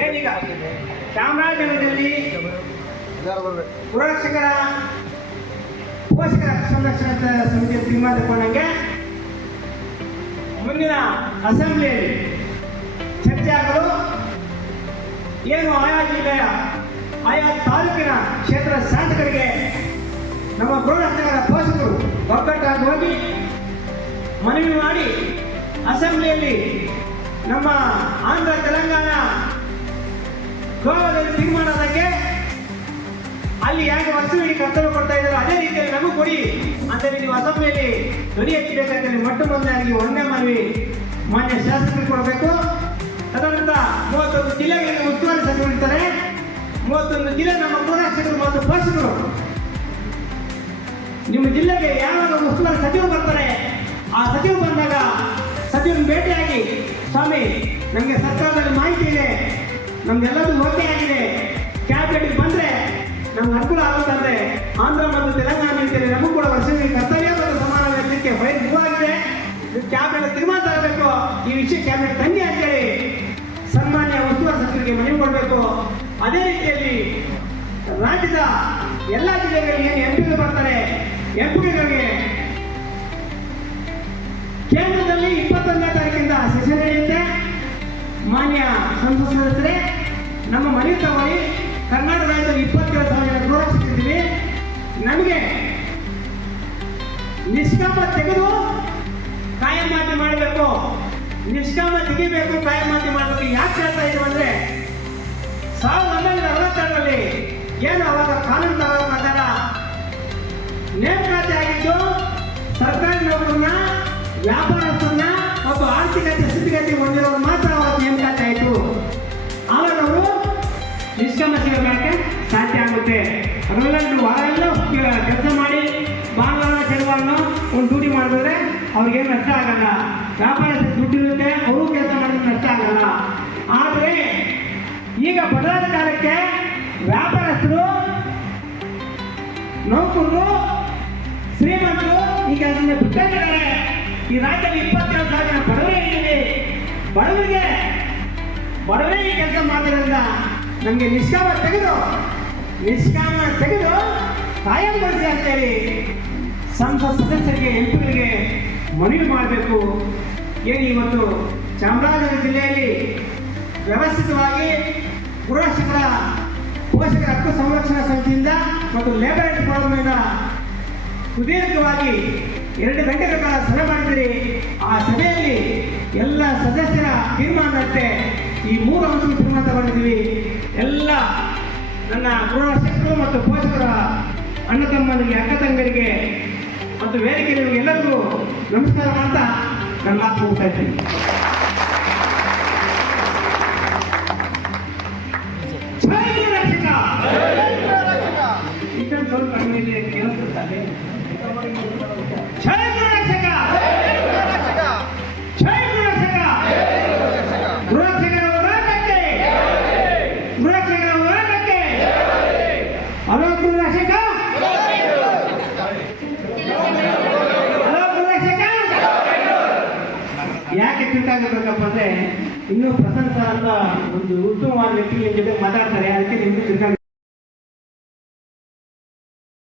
ಏನೀಗ ಚಾಮರಾಜನಗರದಲ್ಲಿ ಪುರಕ್ಷಕರ ಪೋಷಕರ ಸಂರಕ್ಷಣಾ ಸಮಿತಿ ತೀರ್ಮಾನ ತಗೊಂಡಂಗೆ ಮುಂದಿನ ಅಸೆಂಬ್ಲಿಯಲ್ಲಿ ಚರ್ಚೆ ಆಗಲು ಏನು ಆಯಾ ಜಿಲ್ಲೆಯ ಆಯಾ ತಾಲೂಕಿನ ಕ್ಷೇತ್ರ ಶಾಸಕರಿಗೆ ನಮ್ಮ ಪುರಕ್ಷಕರ ಪೋಷಕರು ಒಗ್ಗಟ್ಟಾಗಿ ಹೋಗಿ ಮನವಿ ಮಾಡಿ ಅಸೆಂಬ್ಲಿಯಲ್ಲಿ ನಮ್ಮ ಆಂಧ್ರ ತೆಲಂಗಾಣ ಗೋವಾದಲ್ಲಿ ತೀರ್ಮಾನದಕ್ಕೆ ಅಲ್ಲಿ ಯಾಕೆ ವರ್ಷವಿಡೀ ಕರ್ತವ್ಯ ಕೊಡ್ತಾ ಇದ್ದಾರೆ ಅದೇ ರೀತಿಯಲ್ಲಿ ನಮಗೂ ಕೊಡಿ ಅಂತ ನೀವು ಅಸೆಂಬ್ಲಿಯಲ್ಲಿ ಧ್ವನಿ ಎತ್ತಬೇಕಾದ್ರೆ ಮೊಟ್ಟ ಮೊದಲಾಗಿ ಒಂದೇ ಮನವಿ ಮಾನ್ಯ ಶಾಸಕರು ಕೊಡಬೇಕು. ತದನಂತರ ಮೂವತ್ತೊಂದು ಜಿಲ್ಲೆಗಳಿಗೆ ಉಸ್ತುವಾರಿ ಸಚಿವರು ಇರ್ತಾರೆ. ಮೂವತ್ತೊಂದು ಜಿಲ್ಲೆ ನಮ್ಮ ಪೂರಾಕ್ಷಕರು ಮತ್ತು ಪೋಷಕರು. ನಿಮ್ಮ ಜಿಲ್ಲೆಗೆ ಯಾವಾಗ ಉಸ್ತುವಾರಿ ಸಚಿವರು ಬರ್ತಾರೆ? ನಮಗೆ ಸರ್ಕಾರದಲ್ಲಿ ಮಾಹಿತಿ ಇದೆ. ನಮ್ಗೆಲ್ಲದೂ ಓಕೆ ಆಗಿದೆ. ಕ್ಯಾಬಿನೆಟ್ಗೆ ಬಂದ್ರೆ ನಮ್ಗೆ ಅನುಕೂಲ ಆಗುತ್ತಂದ್ರೆ ಆಂಧ್ರ ಮತ್ತು ತೆಲಂಗಾಣ ರೀತಿಯಲ್ಲಿ ನಮಗೂ ಕೂಡ ವರ್ಷದಲ್ಲಿ ಕರ್ತವ್ಯ ಮತ್ತು ಸಮಾನ ವ್ಯಕ್ತಿಗೆ ಮೂವ್ ಆಗಿದೆ ಕ್ಯಾಬಿನೆಟ್ ತೀರ್ಮಾನ ತರಬೇಕು. ಈ ವಿಷಯ ಕ್ಯಾಬಿನೆಟ್ ತಂಗಿ ಅಂತೇಳಿ ಸನ್ಮಾನ್ಯ ಉಸ್ತುವಾರಿ ಸಚಿವರಿಗೆ ಮನವಿ ಮಾಡಬೇಕು ಅದೇ ರೀತಿಯಲ್ಲಿ ರಾಜ್ಯದ ಎಲ್ಲ ಜಿಲ್ಲೆಗಳಿಗೆ ಏನು ಎಂಪಿಗಳು ಬರ್ತಾರೆ ಎಂಪಿಗಳಿಗೆ ಕೇಂದ್ರದಲ್ಲಿ ಇಪ್ಪತ್ತೊಂದನೇ ತಾರೀಕಿಂದ ಸೆಷನ್ ಮಾನ್ಯ ಸಂಸತ್ ಸದಸ್ಯರೇ, ನಮ್ಮ ಮನೆ ತಗೊಳ್ಳಿ ಕರ್ನಾಟಕ ರಾಜ್ಯದಲ್ಲಿ ಇಪ್ಪತ್ತೇಳು ಸಾವಿರ ಕ್ರೋಡ್ ಸಿಕ್ಕಿದ್ದೀವಿ. ನಮಗೆ ನಿಷ್ಕಾಮ ತೆಗೆದು ಕಾಯಮಾತಿ ಮಾಡಬೇಕು. ನಿಷ್ಕಾಮ ತೆಗಿಬೇಕು ಕಾಯಮಾತಿ ಮಾಡಬೇಕು. ಯಾಕೆ ಹೇಳ್ತಾ ಇದ್ದೀವಿ ಅಂದರೆ, ಸಾವಿರದ ಒಂಬೈನೂರ ಅರವತ್ತೆರಡರಲ್ಲಿ ಏನು ಅವಾಗ ಕಾನೂನು ತಗೊಳ್ಳೋ ಪ್ರಕಾರ ನೇಮಕಾತಿ ಆಗಿದ್ದು ಸರ್ಕಾರಿ ನೌಕರನ್ನ, ವ್ಯಾಪಾರಸ್ಥರನ್ನ ಮತ್ತು ಆರ್ಥಿಕತೆ ಸ್ಥಿತಿಗತಿ ಹೊಂದಿರೋರು ಸಿಗಕ್ಕೆ ಸಾಧ್ಯ ಆಗುತ್ತೆ. ಅದನ್ನೆಲ್ಲ ವಾರ ಎಲ್ಲ ಕೆಲಸ ಮಾಡಿ, ಭಾನುವಾರ, ಶನಿವಾರನೂ ಒಂದು ಡ್ಯೂಟಿ ಮಾಡಿದ್ರೆ ಅವ್ರಿಗೇನು ನಷ್ಟ ಆಗಲ್ಲ. ವ್ಯಾಪಾರ ದುಡ್ಡು ಇರುತ್ತೆ, ಅವರು ಕೆಲಸ ಮಾಡಿದ್ರೆ ನಷ್ಟ ಆಗಲ್ಲ. ಆದರೆ ಈಗ ಬದಲಾದ ಕಾಲಕ್ಕೆ ವ್ಯಾಪಾರಸ್ಥರು, ನೌಕರರು, ಶ್ರೀಮಂತರು ಈ ಕೆಲಸದಿಂದ ಬಿಟ್ಟಿದ್ದಾರೆ ಈ ರಾಜ್ಯದಲ್ಲಿ ಇಪ್ಪತ್ತೇಳು ಸಾವಿರ ಬಡವರೇ ಇದ್ದೀವಿ. ಬಡವರಿಗೆ, ಬಡವರೇ ಈ ಕೆಲಸ ಮಾಡೋದ್ರಿಂದ ನಮಗೆ ನಿಷ್ಕಾಮ ತೆಗೆದು ನಿಷ್ಕಾಮ ತೆಗೆದು ಕಾಯಂಗೊಳಿಸಿ ಅಂತೇಳಿ ಸಂಸತ್ ಸದಸ್ಯರಿಗೆ, ಎಂಪಿಗಳಿಗೆ ಮನವಿ ಮಾಡಬೇಕು. ಏನು ಇವತ್ತು ಚಾಮರಾಜನಗರ ಜಿಲ್ಲೆಯಲ್ಲಿ ವ್ಯವಸ್ಥಿತವಾಗಿ ಪುರಾಶಕರ, ಪೋಷಕರ ಹಕ್ಕು ಸಂರಕ್ಷಣಾ ಸಮಿತಿಯಿಂದ ಮತ್ತು ಲೇಬರ್ ಡಿಪಾರ್ಟ್ಮೆಂಟ್ನಿಂದ ಸುದೀರ್ಘವಾಗಿ ಎರಡು ಗಂಟೆಗಳ ಕಾಲ ಸಭೆ ಮಾಡಿದಿರಿ ಆ ಸಭೆಯಲ್ಲಿ ಎಲ್ಲ ಸದಸ್ಯರ ತೀರ್ಮಾನದಂತೆ ಈ ಮೂರು ಅಂಶಗಳು ತೀರ್ಮಾನ ತಗೊಂಡಿದ್ದೀವಿ. ಎಲ್ಲ ನನ್ನ ಪೂರ್ವಶಕರು ಮತ್ತು ಪೋಷಕರ ಅಣ್ಣ ತಮ್ಮನಿಗೆ ಅಕ್ಕ ತಂಗರಿಗೆ ಮತ್ತು ವೇದಿಕೆಗಳಿಗೆ ಎಲ್ಲರಿಗೂ ನಮಸ್ಕಾರ ಮಾಡ್ತಾ ನನ್ನ ಮಾತು ಮುಗಿಸ್ತಾ ಇದ್ದೀನಿ. ಯಾಕೆ ತಿರ್ಗಾಗಬೇಕಪ್ಪ ಅಂದ್ರೆ ಇನ್ನೂ ಪ್ರಸಂತ ಅಂತ ಒಂದು ಉತ್ತಮವಾದ ವ್ಯಕ್ತಿ ಜೊತೆ ಮಾತಾಡ್ತಾರೆ. ಅದಕ್ಕೆ ನಿಮ್ಗೆ ತಿರ್ಗಾಗ